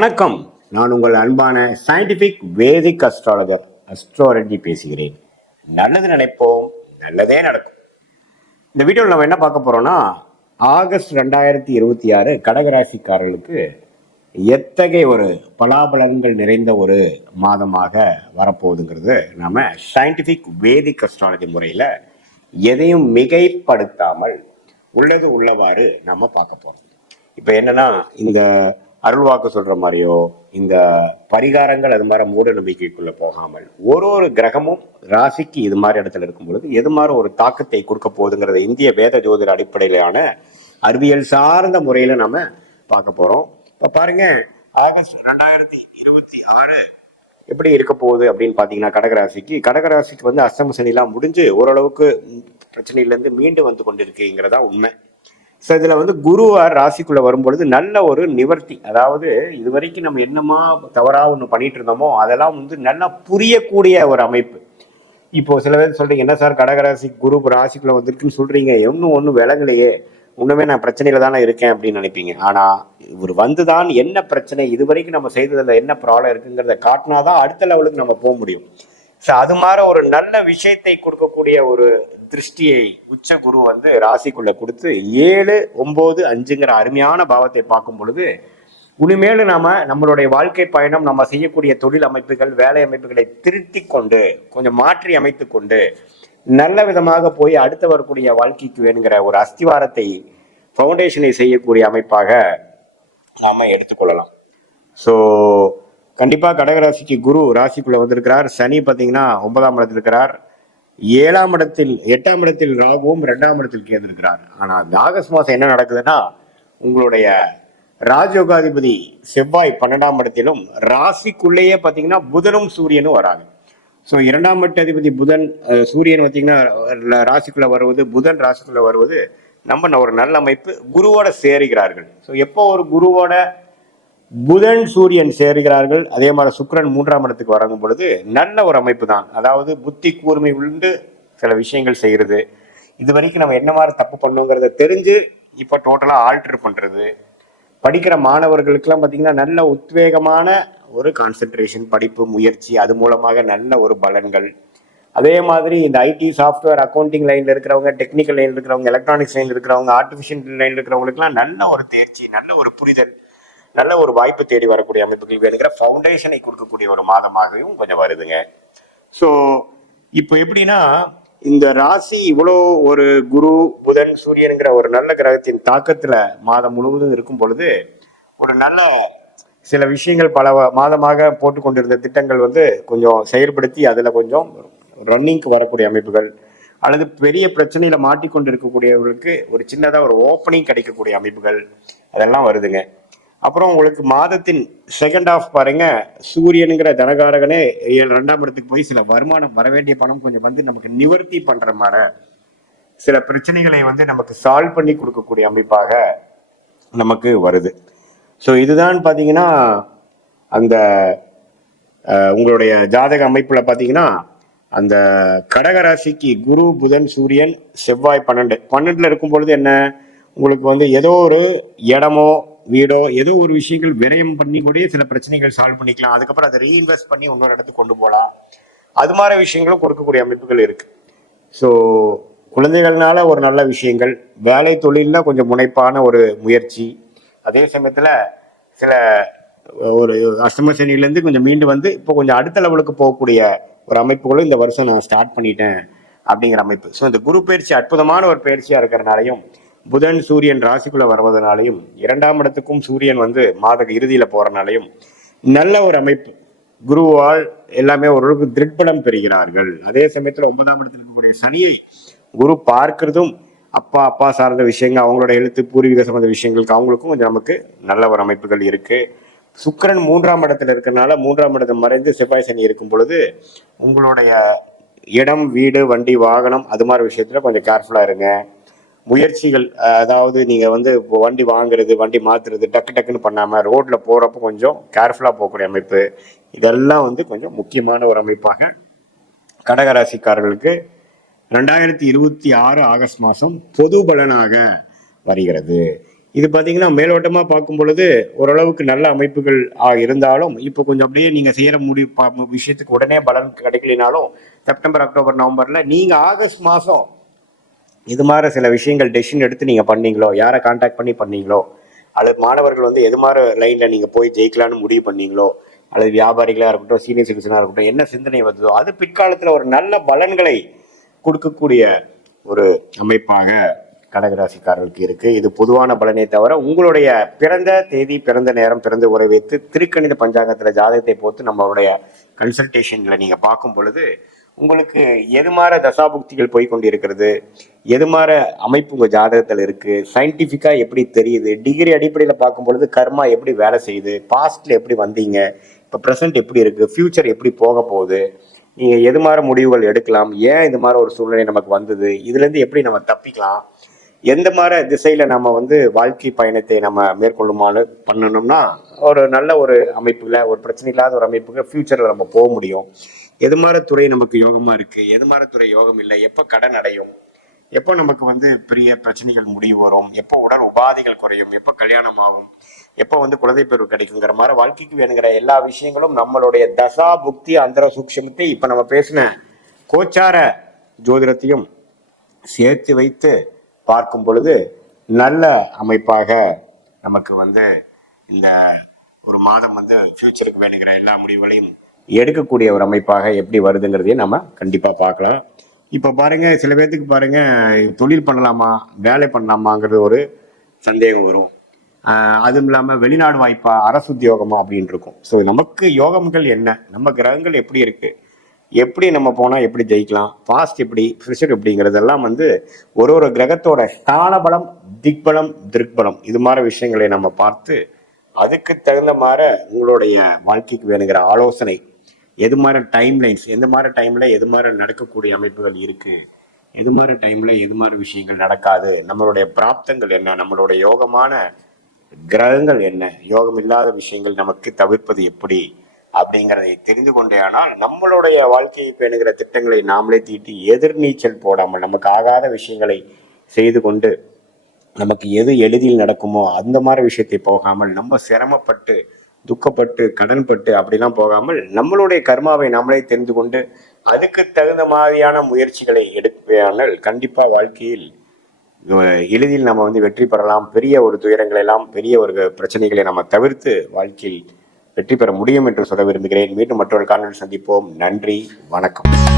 வணக்கம். நான் உங்கள் அன்பான சயின்டிபிக் வேதிக் அஸ்ட்ராலஜர் அஸ்ட்ரோரெட்டி பேசுகிறேன். நல்லது நினைப்போம், நல்லதே நடக்கும். இந்த வீடியோவில் நம்ம என்ன பார்க்க போறோம்னா, ஆகஸ்ட் 2026 கடகராசிக்காரர்களுக்கு எத்தகைய ஒரு பலாபலன்கள் நிறைந்த ஒரு மாதமாக வரப்போகுதுங்கிறது நாம சயின்டிபிக் வேதிக் அஸ்ட்ராலஜி முறையில் எதையும் மிகைப்படுத்தாமல் உள்ளது உள்ளவாறு நம்ம பார்க்க போறோம். இப்போ என்னன்னா, இந்த அருள்வாக்கு சொல்ற மாதிரியோ இந்த பரிகாரங்கள் அது மாதிரி மூட நம்பிக்கைக்குள்ள போகாமல் ஒரு கிரகமும் ராசிக்கு இது மாதிரி இடத்துல இருக்கும் பொழுது எது மாதிரி ஒரு தாக்கத்தை கொடுக்க போகுதுங்கிறத இந்திய வேத ஜோதிட அடிப்படையிலான அறிவியல் சார்ந்த முறையில நாம பார்க்க போறோம். இப்ப பாருங்க, ஆகஸ்ட் 2026 எப்படி இருக்க போகுது அப்படின்னு பாத்தீங்கன்னா, கடகராசிக்கு வந்து அஷ்டம சனிலாம் முடிஞ்சு ஓரளவுக்கு பிரச்சனையிலேருந்து மீண்டு வந்து கொண்டிருக்குங்கிறதா உண்மை. ஸோ இதில் வந்து குருவார் ராசிக்குள்ளே வரும்பொழுது நல்ல ஒரு நிவர்த்தி, அதாவது இது வரைக்கும் நம்ம என்னமா தவறாக ஒன்று பண்ணிட்டு இருந்தோமோ அதெல்லாம் வந்து நல்லா புரியக்கூடிய ஒரு அமைப்பு. இப்போ சில பேர் சொல்றீங்க, என்ன சார் கடகராசி குரு ராசிக்குள்ளே வந்திருக்குன்னு சொல்றீங்க, ஒன்றும் விளங்கலையே, இன்னுமே நான் பிரச்சனையில தானே இருக்கேன் அப்படின்னு நினைப்பீங்க. ஆனால் இவர் வந்துதான் என்ன பிரச்சனை, இது வரைக்கும் நம்ம செய்ததில் என்ன ப்ராப்ளம் இருக்குங்கிறத காட்டினாதான் அடுத்த லெவலுக்கு நம்ம போக முடியும். ஸோ அது மாதிரி ஒரு நல்ல விஷயத்தை கொடுக்கக்கூடிய ஒரு திருஷ்டியை உச்ச குரு வந்து ராசிக்குள்ள கொடுத்து 7, 9, 5ங்கிற அருமையான பாவத்தை பார்க்கும் பொழுது இனிமேல் நம்மளுடைய வாழ்க்கை பயணம், நம்ம செய்யக்கூடிய தொழில் அமைப்புகள், வேலை அமைப்புகளை திருத்தி கொண்டு கொஞ்சம் மாற்றி அமைத்து கொண்டு நல்ல விதமாக போய் அடுத்து வரக்கூடிய வாழ்க்கைக்கு வேணுங்கிற ஒரு அஸ்திவாரத்தை ஃபவுண்டேஷனை செய்யக்கூடிய அமைப்பாக நாம எடுத்துக்கொள்ளலாம். ஸோ கண்டிப்பாக கடகராசிக்கு குரு ராசிக்குள்ள வந்திருக்கிறார். சனி பார்த்தீங்கன்னா 9ஆம் இடத்தில் இருக்கிறார். 8ஆம் இடத்தில் ராகுவும் 2ஆம் இடத்தில் கேது இருக்கிறார். ஆனால் இந்த ஆகஸ்ட் மாதம் என்ன நடக்குதுன்னா, உங்களுடைய ராஜயோகாதிபதி செவ்வாய் 12ஆம் இடத்திலும் ராசிக்குள்ளேயே பார்த்தீங்கன்னா புதனும் சூரியனும் வராங்க. ஸோ 2ஆம் இடத்து அதிபதி புதன், சூரியன் பார்த்தீங்கன்னா ராசிக்குள்ள வருவது, புதன் ராசிக்குள்ள வருவது நம்ம ஒரு நல்ல அமைப்பு. குருவோட சேருகிறார்கள். ஸோ எப்போ ஒரு குருவோட புதன் சூரியன் சேருகிறார்கள், அதே மாதிரி சுக்கிரன் 3ஆம் இடத்துக்கு வழங்கும் பொழுது நல்ல ஒரு அமைப்பு தான். அதாவது புத்தி கூர்மை உண்டு சில விஷயங்கள் செய்யறது, இது வரைக்கும் நம்ம என்ன மாதிரி தப்பு பண்ணுங்கிறத தெரிஞ்சு இப்போ டோட்டலாக ஆல்டர் பண்றது. படிக்கிற மாணவர்களுக்கெல்லாம் பார்த்தீங்கன்னா நல்ல உத்வேகமான ஒரு கான்சென்ட்ரேஷன், படிப்பு முயற்சி, அது மூலமாக நல்ல ஒரு பலன்கள். அதே மாதிரி இந்த ஐடி சாஃப்ட்வேர் அக்கௌண்டிங் லைன்ல இருக்கிறவங்க, டெக்னிக்கல் லைன்ல இருக்கிறவங்க, எலக்ட்ரானிக்ஸ் லைன்ல இருக்கிறவங்க, ஆர்டிஃபிஷியல் லைன்ல இருக்கிறவங்களுக்குலாம் நல்ல ஒரு தேர்ச்சி, நல்ல ஒரு புரிதல், நல்ல ஒரு வாய்ப்பு தேடி வரக்கூடிய அமைப்புகள் வேணுங்கிற ஃபவுண்டேஷனை கொடுக்கக்கூடிய ஒரு மாதமாகவும் கொஞ்சம் வருதுங்க. ஸோ இப்போ எப்படின்னா, இந்த ராசி இவ்வளோ ஒரு குரு புதன் சூரியனுங்கிற ஒரு நல்ல கிரகத்தின் தாக்கத்துல மாதம் முழுவதும் இருக்கும் பொழுது ஒரு நல்ல சில விஷயங்கள் பல மாதமாக போட்டு கொண்டிருந்த திட்டங்கள் வந்து கொஞ்சம் செயல்படுத்தி அதில் கொஞ்சம் ரன்னிங்க்கு வரக்கூடிய அமைப்புகள், அல்லது பெரிய பிரச்சனையில மாட்டிக்கொண்டு இருக்கக்கூடியவர்களுக்கு ஒரு சின்னதாக ஒரு ஓப்பனிங் கிடைக்கக்கூடிய அமைப்புகள் அதெல்லாம் வருதுங்க. அப்புறம் உங்களுக்கு மாதத்தின் செகண்ட் ஆஃப் பாருங்க, சூரியனுங்கிற தனகாரகனே 2ஆம் இடத்துக்கு போய் சில வருமானம் வர வேண்டிய பணம் கொஞ்சம் வந்து நமக்கு நிவர்த்தி பண்ற மாதிரி சில பிரச்சனைகளை வந்து நமக்கு சால்வ் பண்ணி கொடுக்கக்கூடிய அமைப்பாக நமக்கு வருது. ஸோ இதுதான் பார்த்தீங்கன்னா அந்த உங்களுடைய ஜாதக அமைப்புல பார்த்தீங்கன்னா, அந்த கடகராசிக்கு குரு புதன் சூரியன் செவ்வாய் 12ல இருக்கும் பொழுது என்ன, உங்களுக்கு வந்து ஏதோ ஒரு இடமோ வீடோ ஏதோ ஒரு விஷயங்கள் விரயம் பண்ணி கூட சில பிரச்சனைகள் சால்வ் பண்ணிக்கலாம். அதுக்கப்புறம் அதை ரீஇன்வெஸ்ட் பண்ணி இன்னொரு இடத்துக்கு கொண்டு போகலாம். அது மாதிரி விஷயங்களும் கொடுக்கக்கூடிய அமைப்புகள் இருக்கு. ஸோ குழந்தைகள்னால ஒரு நல்ல விஷயங்கள், வேலை தொழிலில் கொஞ்சம் முனைப்பான ஒரு முயற்சி, அதே சமயத்தில் சில ஒரு அஷ்டம சனியிலேருந்து கொஞ்சம் மீண்டு வந்து இப்போ கொஞ்சம் அடுத்த லெவலுக்கு போகக்கூடிய ஒரு அமைப்புகளும் இந்த வருஷம் நான் ஸ்டார்ட் பண்ணிட்டேன் அப்படிங்கிற அமைப்பு. ஸோ இந்த குரு பயிற்சி அற்புதமான ஒரு பயிற்சியாக இருக்கிறனாலையும், புதன் சூரியன் ராசிக்குள்ள வருவதனாலையும், 2ஆம் இடத்துக்கும் சூரியன் வந்து மாத இறுதியில போறனாலையும் நல்ல ஒரு அமைப்பு. குருவால் எல்லாமே ஓரளவுக்கு திருட்பலம் பெறுகிறார்கள். அதே சமயத்துல 9ஆம் இடத்துல இருக்கக்கூடிய சனியை குரு பார்க்கிறதும் அப்பா சார்ந்த விஷயங்கள், அவங்களோட எழுத்து பூர்வீக சம்பந்த விஷயங்களுக்கு அவங்களுக்கும் கொஞ்சம் நமக்கு நல்ல ஒரு அமைப்புகள் இருக்கு. சுக்கிரன் 3ஆம் இடத்துல இருக்கிறனால 3ஆம் இடத்துல மறைந்து செவ்வாய் சனி இருக்கும் பொழுது உங்களுடைய இடம் வீடு வண்டி வாகனம் அது மாதிரி விஷயத்துல கொஞ்சம் கேர்ஃபுல்லா இருங்க. முயற்சிகள், அதாவது நீங்க வந்து வண்டி வாங்குறது வண்டி மாத்துறது டக்குன்னு பண்ணாம ரோட்ல போறப்ப கொஞ்சம் கேர்ஃபுல்லா போகக்கூடிய அமைப்பு, இதெல்லாம் வந்து கொஞ்சம் முக்கியமான ஒரு அமைப்பாக கடகராசிக்காரர்களுக்கு 2026 ஆகஸ்ட் மாதம் பொது பலனாக வருகிறது. இது பார்த்தீங்கன்னா மேலோட்டமாக பார்க்கும் பொழுது ஓரளவுக்கு நல்ல அமைப்புகள் இருந்தாலும் இப்போ கொஞ்சம் அப்படியே நீங்கள் செய்கிற விஷயத்துக்கு உடனே பலன் கிடைக்கலினாலும் செப்டம்பர் அக்டோபர் நவம்பரில் நீங்கள் ஆகஸ்ட் மாதம் இது மாதிரி சில விஷயங்கள் டெசிஷன் எடுத்து நீங்கள் பண்ணீங்களோ, யாரை கான்டாக்ட் பண்ணி பண்ணீங்களோ, அல்லது மாணவர்கள் வந்து எது மாதிரி லைனில் நீங்கள் போய் ஜெயிக்கலான்னு முடிவு பண்ணீங்களோ, அல்லது வியாபாரிகளாக இருக்கட்டும், சீனியர் சிட்டிசனாக இருக்கட்டும், என்ன சிந்தனை வந்ததோ அது பிற்காலத்தில் ஒரு நல்ல பலன்களை கொடுக்கக்கூடிய ஒரு அமைப்பாக கடகராசிக்காரர்களுக்கு இருக்கு. இது பொதுவான பலனே தவிர உங்களுடைய பிறந்த தேதி, பிறந்த நேரம், பிறந்த உரை வைத்து திருக்கணித பஞ்சாங்கத்தில் ஜாதகத்தை போட்டு நம்மளுடைய கன்சல்டேஷன்ல நீங்க பார்க்கும் பொழுது உங்களுக்கு எது மாதிரி தசாபுக்திகள் போய்கொண்டு இருக்கிறது, எது மாதிரி அமைப்பு உங்க ஜாதகத்தில் இருக்கு, சயின்டிஃபிக்கா எப்படி தெரியுது, டிகிரி அடிப்படையில் பார்க்கும் பொழுது கர்மா எப்படி வேலை செய்யுது, பாஸ்ட்ல எப்படி வந்தீங்க, இப்போ ப்ரெசென்ட் எப்படி இருக்கு, ஃபியூச்சர் எப்படி போக போகுது, நீங்க எது மாதிரி முடிவுகள் எடுக்கலாம், ஏன் இது மாதிரி ஒரு சூழ்நிலை நமக்கு வந்தது, இதுல இருந்து எப்படி நம்ம தப்பிக்கலாம், எந்த மாதிரி திசையில நம்ம வந்து வாழ்க்கை பயணத்தை நம்ம மேற்கொள்ளுமாறு பண்ணணும்னா ஒரு நல்ல ஒரு அமைப்புல ஒரு பிரச்சனை இல்லாத ஒரு அமைப்புக்கு ஃபியூச்சர்ல நம்ம போக முடியும். எது மாதிரி துறை நமக்கு யோகமா இருக்கு, எது மாதிரி துறை யோகம் இல்லை, எப்போ கடன் அடையும், எப்போ நமக்கு வந்து பெரிய பிரச்சனைகள் முடிவு வரும், எப்போ உடல் உபாதைகள் குறையும், எப்போ கல்யாணம் ஆகும், எப்போ வந்து குழந்தை பேரு கிடைக்குங்கிற மாதிரி வாழ்க்கைக்கு வேணுங்கிற எல்லா விஷயங்களும் நம்மளுடைய தசா புக்தி அந்தர சூக்ஷமத்தை இப்ப நம்ம பேசின கோச்சார ஜோதிடத்தையும் சேர்த்து வைத்து பார்க்கும் பொழுது நல்ல அமைப்பாக நமக்கு வந்து இந்த ஒரு மாதம் வந்து ஃபியூச்சருக்கு வேணுங்கிற எல்லா முடிவுகளையும் எடுக்கக்கூடிய ஒரு அமைப்பாக எப்படி வருதுங்கிறதையும் நம்ம கண்டிப்பா பார்க்கலாம். இப்ப பாருங்க, சில பேர்த்துக்கு பாருங்க தொழில் பண்ணலாமா, வேலை பண்ணலாமாங்கிறது ஒரு சந்தேகம் வரும். அதுவும் இல்லாம வெளிநாடு வாய்ப்பா, அரசு உத்தியோகமா அப்படின்னு இருக்கும். ஸோ நமக்கு யோகங்கள் என்ன, நம்ம கிரகங்கள் எப்படி இருக்கு, எப்படி நம்ம போனா எப்படி ஜெயிக்கலாம், பாஸ்ட் எப்படி, ஃபியூச்சர் எப்படிங்கிறதெல்லாம் வந்து ஒரு கிரகத்தோட ஸ்தான பலம், திக்பலம், திருக்பலம் இது மாதிரி விஷயங்களை நம்ம பார்த்து அதுக்கு தகுந்த மாதிரி உங்களுடைய வாழ்க்கைக்கு வேணுங்கிற ஆலோசனை, எது மாதிரி டைம் லைன்ஸ், எந்த மாதிரி டைம்ல எது மாதிரி நடக்கக்கூடிய அமைப்புகள் இருக்கு, எது மாதிரி டைம்ல எது மாதிரி விஷயங்கள் நடக்காது, நம்மளுடைய பிராப்தங்கள் என்ன, நம்மளுடைய யோகமான கிரகங்கள் என்ன, யோகம் இல்லாத விஷயங்கள் நமக்கு தவிர்ப்பது எப்படி அப்படிங்கிறதை தெரிந்து கொண்டேயானால் நம்மளுடைய வாழ்க்கையை பேணுகிற திட்டங்களை நாமளே தீட்டி எதிர்நீச்சல் போடாமல் நமக்கு ஆகாத விஷயங்களை செய்து கொண்டு நமக்கு எது எளிதில் நடக்குமோ அந்த மாதிரி விஷயத்தை போகாமல் நம்ம சிரமப்பட்டு துக்கப்பட்டு கடன்பட்டு அப்படிலாம் போகாமல் நம்மளுடைய கர்மாவை நம்மளே தெரிந்து கொண்டு அதுக்கு தகுந்த மாதிரியான முயற்சிகளை எடுப்பேனால் கண்டிப்பா வாழ்க்கையில் எளிதில் நம்ம வந்து வெற்றி பெறலாம். பெரிய ஒரு துயரங்களை எல்லாம், பெரிய ஒரு பிரச்சனைகளை நம்ம தவிர்த்து வாழ்க்கையில் வெற்றி பெற முடியும் என்று சொல்ல விரும்புகிறேன். மீண்டும் மற்றொரு காணொலியில் சந்திப்போம். நன்றி, வணக்கம்.